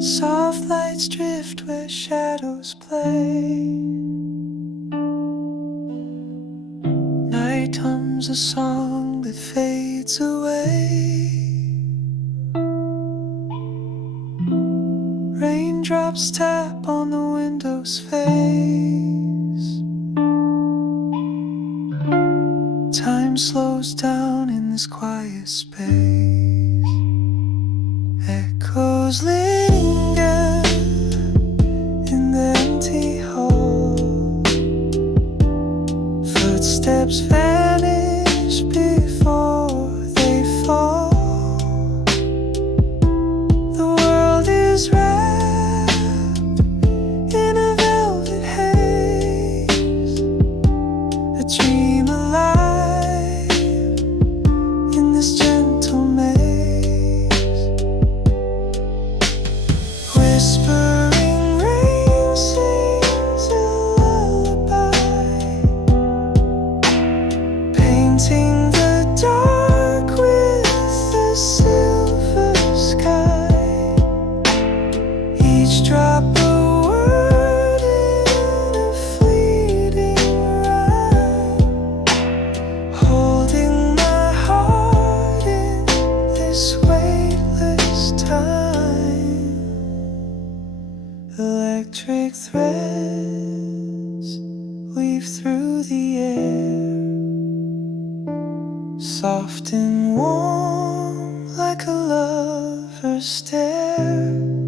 Soft lights drift where shadows play. Night hums a song that fades away. Raindrops tap on the window's face. Time slows down in this quiet space. Echoes linger in the empty hall. Footsteps vanish before they fall. The world is wrapped in a velvet haze, a dream alive in this gentle maze. Whispering rain sings a lullaby, painting the dark with a silver sky. Each drop a word in a fleeting rhyme, holding my heart in this weightless time. Electric threads weave through the air, soft and warm like a lover's stare.